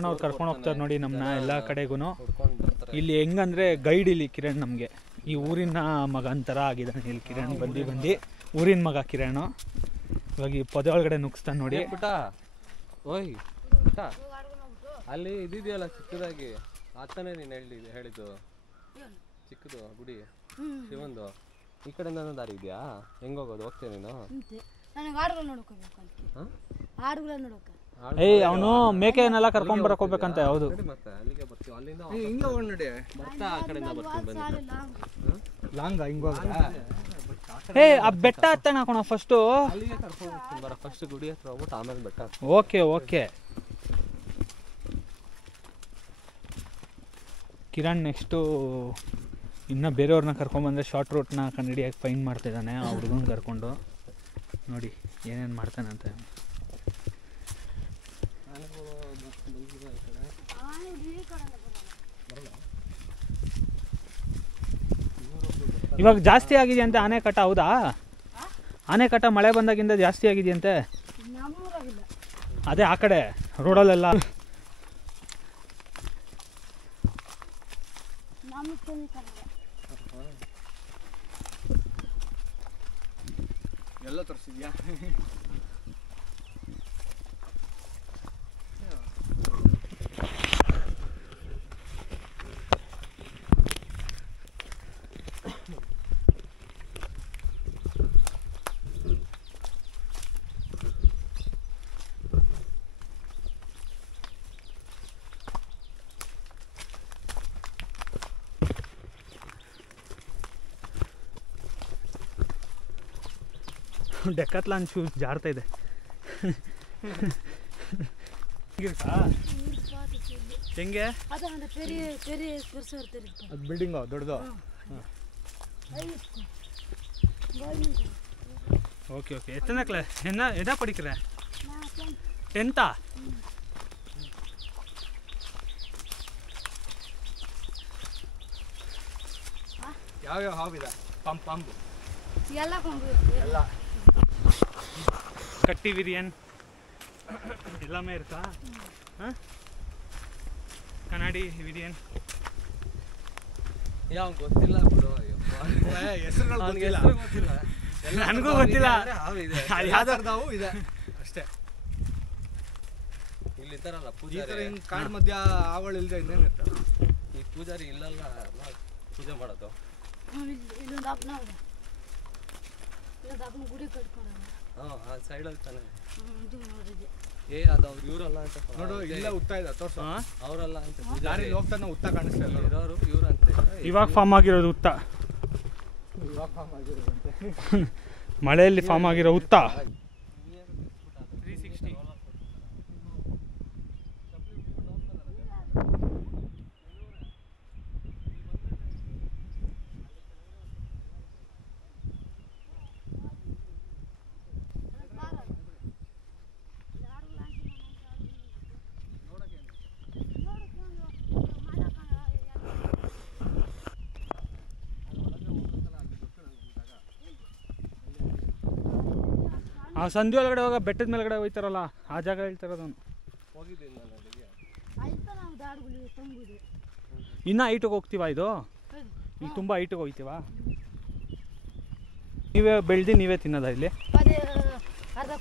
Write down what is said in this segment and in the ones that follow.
ಅವ್ರು ಕರ್ಕೊಂಡು ಹೋಗ್ತಾರೆ ನೋಡಿ ನಮ್ಮನ್ನ ಎಲ್ಲ ಕಡೆಗೂ. ಇಲ್ಲಿ ಹೆಂಗಂದ್ರೆ ಗೈಡ್ ಇಲ್ಲಿ ಕಿರಣ್ ನಮಗೆ ಈ ಊರಿನ ಮಗ ಅಂತರ ಆಗಿದ್ದಾನೆ. ಇಲ್ಲಿ ಕಿರಣ್ ಬಂದು ಊರಿನ ಮಗ ಕಿರಣ್. ಇವಾಗ ಈ ಪೊದೆ ಒಳಗಡೆ ನುಗ್ಸ್ತಾನೆ ನೋಡಿ. ಓಯ್ ಅಲ್ಲಿ ಇದೆಯಲ್ಲ ಚಿಕ್ಕದಾಗಿ ಆತನೇ ನೀನು ಹೇಳಿದ್ದು ಚಿಕ್ಕದು ಗುಡಿ ಶಿವಂದು. ಈ ಕಡೆಯಿಂದ ದಾರಿ ಇದೆಯಾ? ಹೆಂಗ್ ಹೋಗೋದು? ಹೋಗ್ತೇನೆ ನೀನು? ಅವನು ಮೇಕೆನೆಲ್ಲ ಕರ್ಕೊಂಡ್ ಬರಕ್ ಹೋಗ್ಬೇಕಂತ. ಹೌದು ಮತ್ತೆ ಅಲ್ಲಿಗೆ ಬರ್ತೀವಿ. ಅಲ್ಲಿಂದ ಹಿಂಗೆ ಹೋಗೋಣ ನೋಡಿ. ಬರ್ತಾ ಆ ಕಡೆಯಿಂದ ಬರ್ತೀನಿ ಬನ್ನಿ. ಲಾಂಗ ಹಿಂಗ ಆ ಬೆಟ್ಟ ಹತ್ತಣ ಹಾಕೋಣ ಫಸ್ಟು. ಅಲ್ಲಿಗೆ ಕರ್ಕೊಂಡು ಹೋಗ್ತೀನಿ ಬರ. ಫಸ್ಟ್ ಗುಡಿ ಹತ್ರ ಹೋಗ್ಬಿಟ್ಟು ಆಮೇಲೆ ಬೆಟ್ಟ. ಓಕೆ ಕಿರಣ್ ನೆಕ್ಸ್ಟು ಇನ್ನು ಬೇರೆಯವ್ರನ್ನ ಕರ್ಕೊಂಬಂದರೆ ಶಾರ್ಟ್ ರೂಟ್ನ ಕಂಡಿಡಿಯಾಗಿ ಫೈನ್ ಮಾಡ್ತಿದ್ದಾನೆ. ಆ ಹುಡುಗನ ಕರ್ಕೊಂಡು ನೋಡಿ ಏನೇನು ಮಾಡ್ತಾನೆ ಅಂತ. ಇವಾಗ ಜಾಸ್ತಿ ಆಗಿದೆಯಂತೆ ಆನೆಕಟ್ಟ. ಹೌದಾ? ಆನೆಕಟ್ಟ ಮಳೆ ಬಂದಾಗಿಂದ ಜಾಸ್ತಿ ಆಗಿದೆಯಂತೆ. ಅದೇ ಆ ಕಡೆ ರೋಡಲ್ಲೆಲ್ಲ. ಎಲ್ಲ ತೋರಿಸಿದ್ಯಾ? ಡೆಕ್ಕತ್ಲಾನ್ ಶೂಸ್ ಜಾರ್ತಾ ಇದೆ. ಹೆಂಗೆ ಅದು ಬಿಲ್ಡಿಂಗು ದೊಡ್ಡದು. ಓಕೆ ಎತ್ತನೇ ಕ್ಲಾಸ್ ಎದಾ ಪಡಿಕ್ರೆ? 10th? ಯಾವ್ಯಾವ ಹಾವಿದೆ? ಪಂಪು ಎಲ್ಲ கட்டி விரியன் எல்லாமே இருக்கா? ಕನ್ನಡಿ ವಿರಿಯನ್ ಯಾವ ಗೊತ್ತಿಲ್ಲ ಬಿಡು. ಹೆಸರುಗಳು ಗೊತ್ತಿಲ್ಲ. ನನಗೂ ಗೊತ್ತಿಲ್ಲ. ಅದು ಯಾವ್ದಾರ್ದಾವು ಇದೆ ಅಷ್ಟೇ. ಇಲ್ಲಿ ಇದ್ದಾರಲ್ಲ ಪೂಜಾರಿ, ಕಾಡ್ ಮಧ್ಯ ಆವಳ ಇಲ್ದೆ ಇನ್ನೇನಿರ್ತ. ಈ ಪೂಜಾರಿ ಇಲ್ಲಲ್ಲ ಪೂಜೆ ಮಾಡೋದು. ಗುಡಿ ಕಟ್ಕೊಂಡು ಆ ಸೈಡಲ್ಲಿ ತಾನೆ. ಅದು ಅವ್ರು ಇವರಲ್ಲ ಅಂತ ನೋಡು. ಇಲ್ಲ ಉತ್ತಾ ಇದೆ ತೋರ್ಸು. ಅವರಲ್ಲ ಅಂತ ದಾರಿ ಹೋಗ್ತಾನೆ ಉತ್ತಾ ಕಾಣಿಸ್ತಾ ಇಲ್ಲ. ಇರೋರು ಇವ್ರು ಅಂತ. ಇವಾಗ ಫಾರ್ಮ್ ಆಗಿರೋದು ಉತ್ತ. ಮಳೆಯಲ್ಲಿ ಫಾರ್ಮ್ ಆಗಿರೋ ಉತ್ತ. 360. ಆ ಸಂಧಿ ಒಳಗಡೆ ಹೋಗ ಬೆಟ್ಟದ ಮೇಲ್ಗಡೆ ಹೋಗ್ತಾರಲ್ಲ ಆ ಜಾಗ ಹೇಳ್ತಾರದು. ಹೋಗಿದ್ದೀನಿ ನಾನು ಅಲ್ಲಿಗೆ. ಇನ್ನೂ ಹೈಟಿಗೆ ಹೋಗ್ತೀವ? ಇದು ಈಗ ತುಂಬ ಹೈಟಿಗೆ ಹೋಗ್ತೀವ? ನೀವೇ ಬೆಳೆದು ನೀವೇ ತಿನ್ನೋದ ಇಲ್ಲಿ? ಅರ್ಧ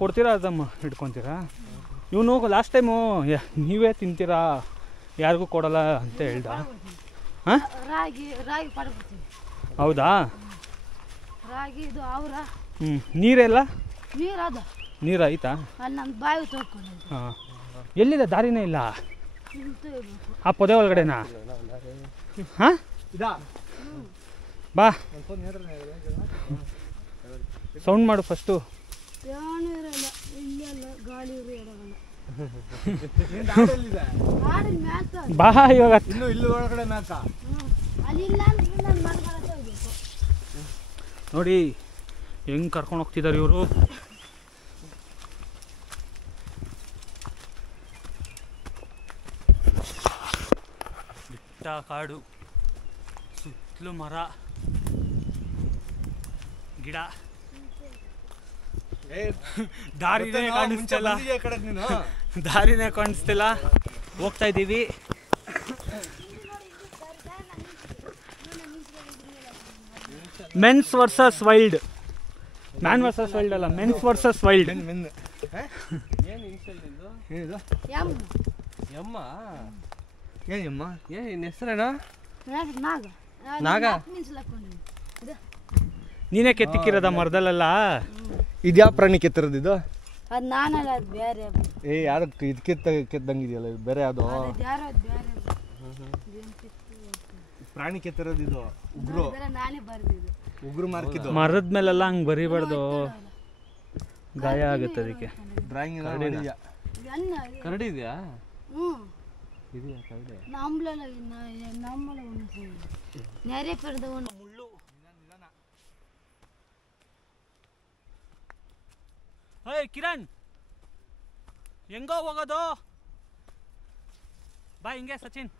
ಕೊಡ್ತೀರಾ ಅರ್ಧ ಹಿಡ್ಕೊತೀರಾ? ಇವನು ಲಾಸ್ಟ್ ಟೈಮು ನೀವೇ ತಿಂತೀರಾ ಯಾರಿಗೂ ಕೊಡಲ್ಲ ಅಂತ ಹೇಳ್ದ. ಹಾಂ ಹೌದಾ? ನೀರೆಲ್ಲ ನೀರು ಆಯ್ತಾ? ಹಾಂ. ಎಲ್ಲಿದೆ? ದಾರಿನೇ ಇಲ್ಲ ಆ ಪೊದೆ ಒಳಗಡೆನಾ? ಹಾಂ ಬಾ ಸೌಂಡ್ ಮಾಡು ಫಸ್ಟು. ಬಾ ಇವಾಗ ಇನ್ನು ಇಲ್ಲಿ ಒಳಗಡೆ ನಾಕ ನೋಡಿ ಹೆಂಗೆ ಕರ್ಕೊಂಡು ಹೋಗ್ತಿದ್ದಾರೆ ಇವರು. ಬೆಟ್ಟ ಕಾಡು, ಸುತ್ತಲೂ ಮರ ಗಿಡ, ದಾರಿ ಕಾಣಿಸ್ತಲ್ಲ. ದಾರಿನೇ ಕಾಣಿಸ್ತಿಲ್ಲ, ಹೋಗ್ತಾ ಇದ್ದೀವಿ. Men's versus wild, man versus wild ಅಲ್ಲ, ಮೆನ್ಸ್ ವರ್ಸಸ್ ವೈಲ್ಡ್. ಏನು ಇನ್ಸ್ಟಲ್ ನಿಂದು? ಏನಿದು ಯಮ್ಮ ಏನಮ್ಮ ನಿನ್ನ ಹೆಸರೇನಾ? ನಾಗ ನಾಗ? ನೀನೇ ಕೆತ್ತಿಕ್ಕಿರೋದ ಮರದಲ್ಲೆಲ್ಲ? ಇದ್ಯಾವ ಪ್ರಾಣಿ ಕೆತ್ತಿರೋದು ಇದು? ಅದು ನಾನಲ್ಲ, ಅದು ಬೇರೆ. ಯಾರು ಇದು ಕೆತ್ತಂಗಿದೆಯಲ್ಲ, ಬೇರೆ ಯಾವುದು ಯಾರೋ ಅದು ಬೇರೆ. ಪ್ರಾಣಿ ಕೆತ್ತಿರೋದು ಇದು. ಉಗ್ರು ನಾನೇ ಬರ್ದಿದ್ದು. ಉಗ್ರು ಮಾರ್ಕಿದ್ದು. ಮರದ ಮೇಲೆಲ್ಲ ಹಂಗೆ ಬರಿಬಾರ್ದು, ಗಾಯ ಆಗುತ್ತೆ ಅದಕ್ಕೆ. ಡ್ರಾಯಿಂಗ್ ಕರಡಿ ಇದೆಯಾ? ಹ್ಞೂ ಇದೆಯಾ ಕರಡಿ? நம்மள ஒன்று நிறைய பேர் தான் ஒன்று. ಹೇ ಕಿರಣ್, ಹೆಂಗೋ ಹೋಗೋದು? ಬಾ ಹಿಂಗೆ ಸಚಿನ್.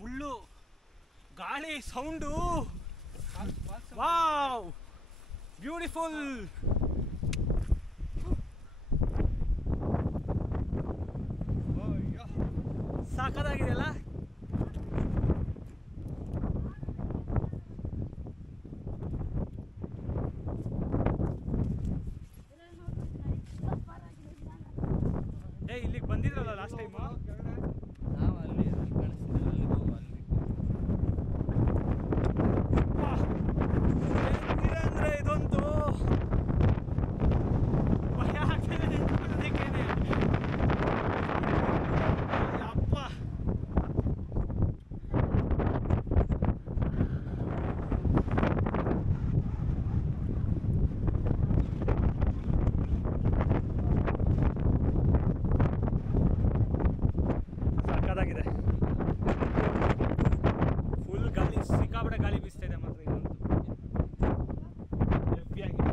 ಮುಳ್ಳು, ಗಾಳಿ, ಸೌಂಡು, ವಾವ್ ಬ್ಯೂಟಿಫುಲ್. ಸಾಕಾಗಿದೆಯಲ್ಲ? ಇಲ್ಲಿಗೆ ಬಂದಿದ್ರಲ್ಲ ಲಾಸ್ಟ್ ಟೈಮ್? ನಾವು ಅಲ್ಲಿ ಕಾಣಿಸ್ತಿದ್ದೆ, ಅಲ್ಲಿ ಹೋಗುವ ಅಲ್ಲಿ. ಅಂದ್ರೆ ಇದೊಂದು ಭಯ ಆಗ್ತಿದೆ ನಿಂತ್ಕೊಳ್ಳೋದಕ್ಕೇನೆ. ಅಪ್ಪ, ಸಾಕಾಗಿದೆ. ಫುಲ್ ಗಾಳಿ, ಸಿಕ್ಕಾಪಟ್ಟೆ ಗಾಳಿ ಬೀಸ್ತಾ ಇದೆ ಮಾತ್ರ. ಇದೊಂದು ಹೆವಿ ಆಗಿದೆ.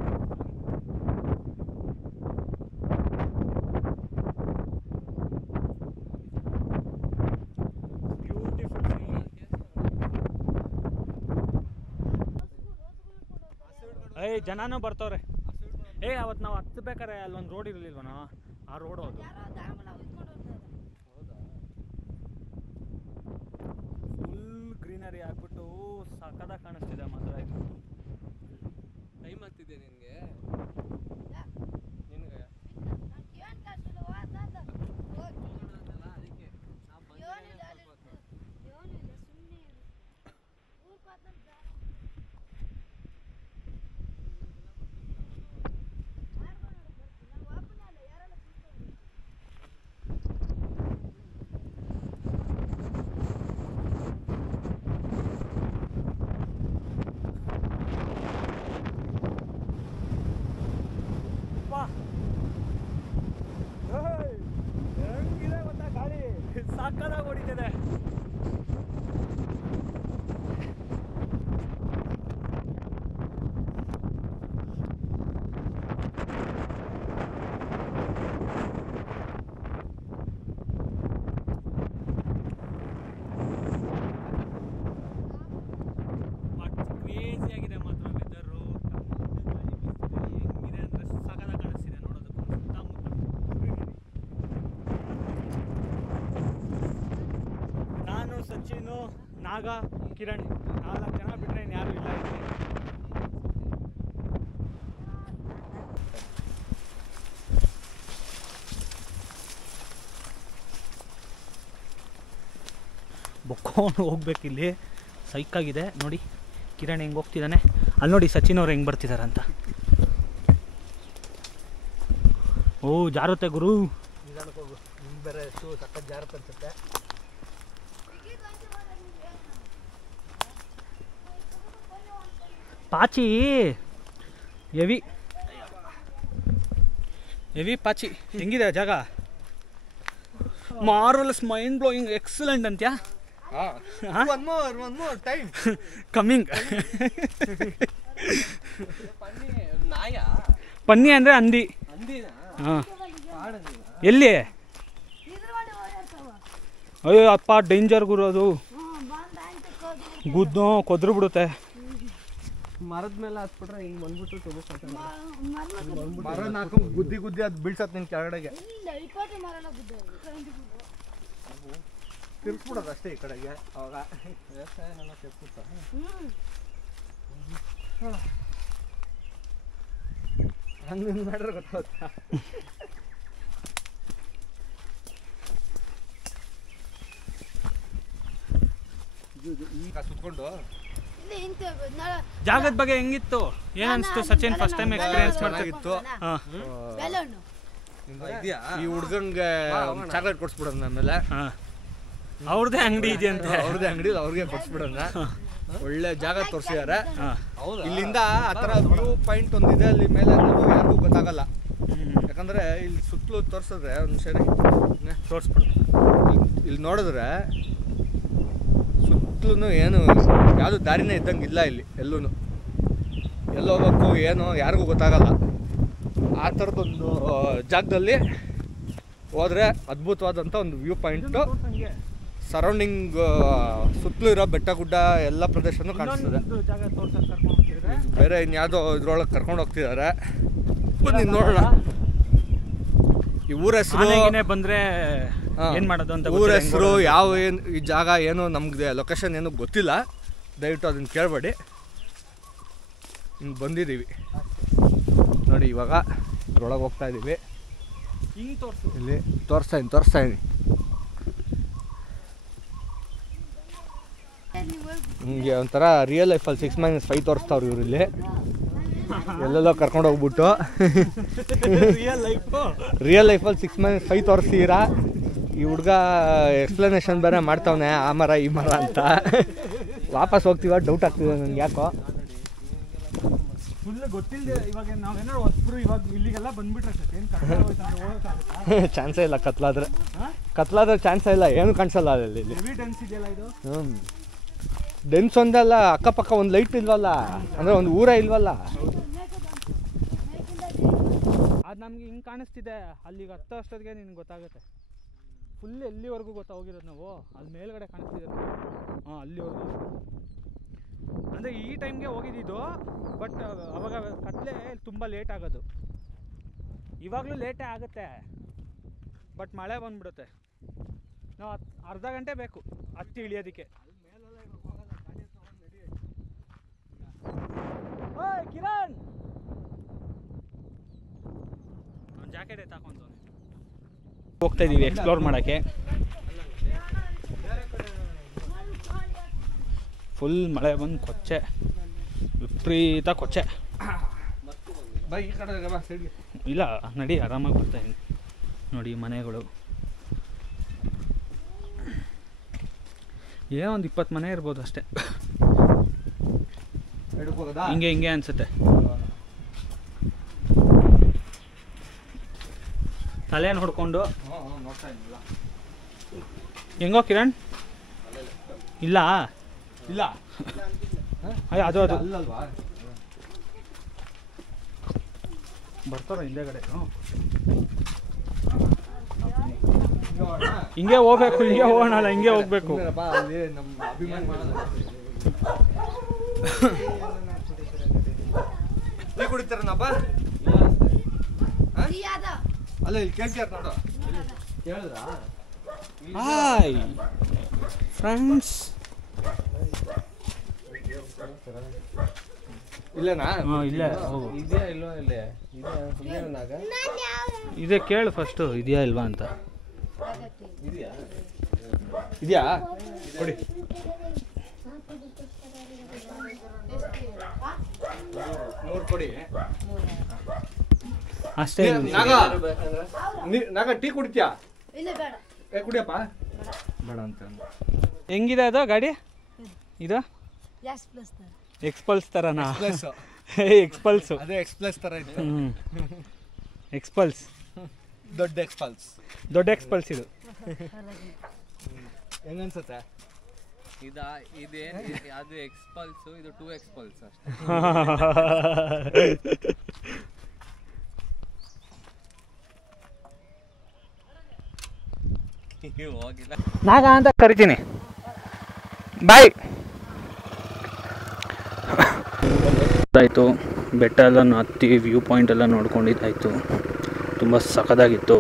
Beautiful scene. ಜನನೂ ಬರ್ತವ್ರೆ. ಅವತ್ತು ನಾವು ಹತ್ಬೇಕಾರೆ ಅಲ್ಲೊಂದು ರೋಡ್ ಇರಲಿಲ್ವನೋ, ಆ ರೋಡ್ ಅದು. ಫುಲ್ ಗ್ರೀನರಿ ಆಗ್ಬಿಟ್ಟು ಸಕ್ಕದಾಗಿ ಕಾಣಿಸ್ತಿದೆ ಮಾತ್ರ. ಇದು ಟೈಮ್ ಆಗ್ತಿದೆ ನಿನಗೆ? ಅದಕ್ಕೆ ಹೆಂಗಿದೆ ಗೊತ್ತಾ ಗಾಳಿ? ಸಾಕಾದಾಗ ಹೊಡಿತಿದೆ. ಕ್ರೇಜಿ ಆಗಿದೆ ಮಾತ್ರ ವೆದರು. ಹೆಂಗಿದೆ ಅಂದರೆ ಸಾಕಾದಾಗ ಕಾಣಿಸ್ತಿದೆ ನೋಡೋದಕ್ಕೂ ಸುತ್ತಮುತ್ತ. ನಾನು, ಸಚಿನು, ನಾಗ, ಕಿರಣ್ 4 ಜನ ಬಿಟ್ಟರೆ ಇನ್ಯಾರೂ ಇಲ್ಲ ಇಲ್ಲಿ. ಬೊಕ್ಕೊಂಡು ಹೋಗ್ಬೇಕಿಲ್ಲಿ, ಸೈಕಾಗಿದೆ ನೋಡಿ. ಕಿರಣ್ ಹೆಂಗೆ ಹೋಗ್ತಿದ್ದಾನೆ, ಅಲ್ಲಿ ನೋಡಿ ಸಚಿನ್ ಅವ್ರು ಹೆಂಗೆ ಬರ್ತಿದ್ದಾರೆ ಅಂತ. ಓ ಜಾರುತ್ತೆ ಗುರು. ಬೇರೆ ಸಖತ್ ಜಾರತ್ ಅನ್ಸುತ್ತೆ. ಪಾಚಿ ಹೆವಿ ಹೆವಿ ಪಾಚಿ. ಹೆಂಗಿದೆ ಜಾಗ? ಮಾರ್ವಲಸ್, ಮೈಂಡ್ ಬ್ಲೋಯಿಂಗ್, ಎಕ್ಸಲೆಂಟ್ ಅಂತ್ಯಾ? One more time coming. ನಾಯ ಪನ್ನಿ ಅಂದರೆ ಹಂದಿ. ಹಾಂ, ಎಲ್ಲಿ? ಅಯ್ಯೋ ಅಪ್ಪ, ಡೇಂಜರ್ ಗುರು ಅದು. ಗುದ್ದು ಕೊದ್ರು ಬಿಡುತ್ತೆ. ಮರದ ಮೇಲೆ ಹತ್ಬಿಟ್ರೆ ಹಿಂಗ್ ಬಂದ್ಬಿಟ್ಟು ತುಗುಸ್ಕೊಂತ ಮರ ಹಾಕೊಂಡು ಗುದ್ದಿ ಗುದ್ದಿ ಅದು ಬೀಳ್ಸತ್ ನಿನ್ ಕೆಳಗಡೆಗೆ ತಿರ್ಸ್ಬಿಡೋದು ಅಷ್ಟೇ ಈ ಕಡೆಗೆ ಅವಾಗ ವ್ಯವಸಾಯನೆಲ್ಲ ಕೆಲ್ಸುತ್ತ ಹಂಗೆ ಹಿಂಗೆ ಮಾಡ್ರೆ ಗೊತ್ತಾಗುತ್ತಾ ಈಗ ಸುತ್ಕೊಂಡು ಜಾಗದ ಬಗ್ಗೆ ಹೆಂಗಿತ್ತು ಏನ್ ಅನ್ಸ್ತು ಸಚಿನ್ ಫಸ್ಟ್ ಟೈಮ್ ಎಕ್ಸ್ಪೀರಿಯನ್ಸ್ ಚೆನ್ನಾಗಿತ್ತು ಇದೆಯಾ ಈ ಹುಡ್ಗಂಗೆ ಚಾಕ್ಲೇಟ್ ಕೊಡ್ಸ್ಬಿಡೋಣ ಆಮೇಲೆ ಅವ್ರದೇ ಅಂಗಡಿ ಇದೆಯಂತೆ ಅವ್ರದ್ದೇ ಅಂಗಡಿ ಅವ್ರಿಗೆ ಕೊಡ್ಸ್ಬಿಡೋಣ ಒಳ್ಳೆ ಜಾಗ ತೋರಿಸಿದ್ದಾರೆ ಹೌದಾ ಇಲ್ಲಿಂದ ಆ ಥರ ವ್ಯೂ ಪಾಯಿಂಟ್ ಒಂದಿದೆ ಅಲ್ಲಿ ಮೇಲೆ ಯಾರಿಗೂ ಗೊತ್ತಾಗಲ್ಲ ಯಾಕಂದ್ರೆ ಇಲ್ಲಿ ಸುತ್ತಲೂ ತೋರಿಸಿದ್ರೆ ಒಂದು ಸರಿ ತೋರಿಸ್ಬಿಡು ಇಲ್ಲಿ ನೋಡಿದ್ರೆ ಸುತ್ತಲೂ ಏನು ಯಾವುದು ದಾರಿನೇ ಇದ್ದಂಗಿಲ್ಲ ಇಲ್ಲಿ ಎಲ್ಲೂ ಎಲ್ಲಿ ಹೋಗ್ಬೇಕು ಏನು ಯಾರಿಗೂ ಗೊತ್ತಾಗಲ್ಲ ಆ ಥರದ್ದೊಂದು ಜಾಗದಲ್ಲಿ ಹೋದರೆ ಅದ್ಭುತವಾದಂಥ ಒಂದು ವ್ಯೂ ಪಾಯಿಂಟು ಸರೌಂಡಿಂಗ್ ಸುತ್ತಲೂ ಇರೋ ಬೆಟ್ಟ ಗುಡ್ಡ ಎಲ್ಲ ಪ್ರದೇಶನೂ ಕಾಣಿಸ್ತದೆ ಜಾಗ ತೋರ್ಸಕ್ಕೆ ಕರ್ಕೊಂಡು ಹೋಗ್ತಿದ್ರೆ ಬೇರೆ ಇನ್ಯಾವುದೋ ಇದ್ರೊಳಗೆ ಕರ್ಕೊಂಡು ಹೋಗ್ತಿದ್ದಾರೆ ಬನ್ನಿ ನೋಡೋಣ ಈ ಊರ ಹೆಸರು ಬಂದ್ರೆ ಏನ್ ಮಾಡೋದು ಅಂತ ಊರ ಹೆಸರು ಯಾವ ಏನು ಈ ಜಾಗ ಏನು ನಮ್ಗೆ ಲೊಕೇಶನ್ ಏನು ಗೊತ್ತಿಲ್ಲ ದಯವಿಟ್ಟು ಅದನ್ನು ಕೇಳಬೇಡಿ ಹಿಂಗೆ ಬಂದಿದ್ದೀವಿ ನೋಡಿ ಇವಾಗ ಇದ್ರೊಳಗೆ ಹೋಗ್ತಾ ಇದ್ದೀವಿ ಹಿಂಗೆ ತೋರಿಸು ಇಲ್ಲಿ ತೋರಿಸ್ತಾ ಇದ್ದೀನಿ ನಿಮಗೆ ಒಂಥರ ರಿಯಲ್ ಲೈಫಲ್ಲಿ 6-5 ತೋರಿಸ್ತಾವ್ರು ಇವ್ರು ಇಲ್ಲಿ ಎಲ್ಲೆಲ್ಲೋ ಕರ್ಕೊಂಡು ಹೋಗ್ಬಿಟ್ಟು ರಿಯಲ್ ಲೈಫಲ್ಲಿ 6-5 ತೋರಿಸ್ತೀರಾ ಈ ಹುಡುಗ ಎಕ್ಸ್ಪ್ಲನೇಷನ್ ಬೇರೆ ಮಾಡ್ತಾವನೆ ಆ ಮರ ಈ ಮರ ಅಂತ ವಾಪಸ್ ಹೋಗ್ತೀವ ಡೌಟ್ ಆಗ್ತಿದೆ ನನಗೆ ಯಾಕೋ ಫುಲ್ ಗೊತ್ತಿಲ್ಲದೆ ಇವಾಗ ನಾವೇನಾದ್ರು ಹೊಸಬ್ರು ಇವಾಗ ಇಲ್ಲಿಗೆಲ್ಲ ಬಂದ್ಬಿಟ್ರೆ ಚಾನ್ಸೇ ಇಲ್ಲ ಕತ್ಲಾದ್ರೆ ಚಾನ್ಸೇ ಇಲ್ಲ ಏನು ಕಾಣಿಸಲ್ಲ ಅಲ್ಲಿ ಎವಿಡೆನ್ಸ್ ಇದೆಯಲ್ಲ ಇದು ಡೆನ್ಸ್ ಒಂದಲ್ಲ ಅಕ್ಕಪಕ್ಕ ಒಂದು ಲೈಟ್ ಇಲ್ವಲ್ಲ ಅಂದರೆ ಒಂದು ಊರ ಇಲ್ವಲ್ಲ ಅದು ನಮ್ಗೆ ಹಿಂಗೆ ಕಾಣಿಸ್ತಿದೆ ಅಲ್ಲಿಗೆ ಹತ್ತೋ ಅಷ್ಟೊತ್ತಿಗೆ ನಿನ್ಗೆ ಗೊತ್ತಾಗುತ್ತೆ ಫುಲ್ ಎಲ್ಲಿವರೆಗೂ ಹೋಗಿರೋದು ನಾವು ಅಲ್ಲಿ ಮೇಲ್ಗಡೆ ಕಾಣಿಸ್ತಿದೆ ಹಾಂ ಅಲ್ಲಿವರೆಗೂ ಅಂದರೆ ಈ ಟೈಮ್ಗೆ ಹೋಗಿದ್ದು ಬಟ್ ಅವಾಗ ಕತ್ಲೆ ತುಂಬ ಲೇಟ್ ಆಗೋದು ಇವಾಗಲೂ ಲೇಟೇ ಆಗುತ್ತೆ ಬಟ್ ಮಳೆ ಬಂದ್ಬಿಡುತ್ತೆ ನಾವು ಅರ್ಧ ಗಂಟೆ ಬೇಕು ಹತ್ತಿ ಇಳಿಯೋದಕ್ಕೆ ಕಿರಣ್ ಜಾಕೆಟ್ ಎತ್ತಾಕೊಂತ ಹೋಗ್ತಾ ಇದೀವಿ ಎಕ್ಸ್ಪ್ಲೋರ್ ಮಾಡೋಕ್ಕೆ ಫುಲ್ ಮಳೆ ಬಂದು ಕೊಚ್ಚೆ ವಿಪರೀತ ಕೊಚ್ಚೆ ಇಲ್ಲ ನಡಿ ಆರಾಮಾಗಿ ಬರ್ತಾಯಿದ್ದೀನಿ ನೋಡಿ ಮನೆಗಳು ಏನೋ ಒಂದು 20 ಮನೆ ಇರ್ಬೋದು ಅಷ್ಟೇ ಹಿಂಗೆ ಅನ್ಸುತ್ತೆ ತಲೆ ನೋಡ್ಕೊಂಡು ಹೆಂಗೋ ಕಿರಣ್ ಇಲ್ಲ ಅದು ಬರ್ತಾರ ಹಿಂದೆಗಡೆ ಹಿಂಗೆ ಹೋಗ್ಬೇಕು ಹಿಂಗೆ ಹೋಗೋಣಲ್ಲ ಹಿಂಗೆ ಹೋಗ್ಬೇಕು ಕುಡಿತಾರನಪ್ಪ ಅಲ್ಲ ಇಲ್ಲಿ ಕೇಳ್ತೀರ ನೋಡು ಕೇಳಿದ್ರಾ ಹಾಯ್ ಫ್ರೆಂಡ್ಸ್ ಇಲ್ಲೇನಾ ಇಲ್ಲೇ ಇದೆಯಾ ಇಲ್ವಾ ಇಲ್ಲಿ ಇದೆ ಕೇಳು ಫಸ್ಟು ಇದೆಯಾ ಇಲ್ವಾ ಅಂತ ಇದೆಯಾ ಕೊಡಿ ಮೂರು ಕೊಡಿ ಅಷ್ಟೇ ನಾಗ ಟೀ ಕುಡಿತ್ಯಾ ಕುಡಿಯಪ್ಪ ಬೇಡ ಅಂತ ಹೆಂಗಿದೆ ಅದು ಗಾಡಿ ಇದು ಎಕ್ಸ್ಪಲ್ಸ್ ಥರನಾ ಎಕ್ಸ್ಪಲ್ಸು ಅದೇ ಎಕ್ಸ್ಪ್ರೆಸ್ ಥರ ಇತ್ತು ಎಕ್ಸ್ಪಲ್ಸ್ ದೊಡ್ಡ ಎಕ್ಸ್ಪಲ್ಸ್ ಇದು ಹೆಂಗನ್ಸುತ್ತೆ ಇದೇನು ಅದು ಎಕ್ಸ್ಪಲ್ಸು ಇದು 2 ಎಕ್ಸ್ಪಲ್ಸ್ ಅಷ್ಟೇ ಹೋಗಿಲ್ಲ ನಾಗ ಅಂತ ಕರಿತೀನಿ ಬಾಯ್ ಆಯಿತು. ಬೆಟ್ಟ ಎಲ್ಲ ಹತ್ತಿ ವ್ಯೂ ಪಾಯಿಂಟ್ ಎಲ್ಲ ನೋಡ್ಕೊಂಡಿದ್ದಾಯಿತು. ತುಂಬ ಸಖತ್ತಾಗಿತ್ತು.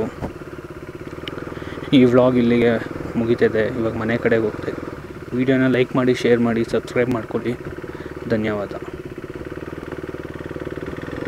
ಈ ವ್ಲಾಗ್ ಇಲ್ಲಿಗೆ ಮುಗಿತಿದೆ. ಇವಾಗ ಮನೆ ಕಡೆಗೆ ಹೋಗ್ತಾ. ವಿಡಿಯೋನ ಲೈಕ್ ಮಾಡಿ, ಶೇರ್ ಮಾಡಿ, ಸಬ್ಸ್ಕ್ರೈಬ್ ಮಾಡ್ಕೊಳ್ಳಿ. ಧನ್ಯವಾದ.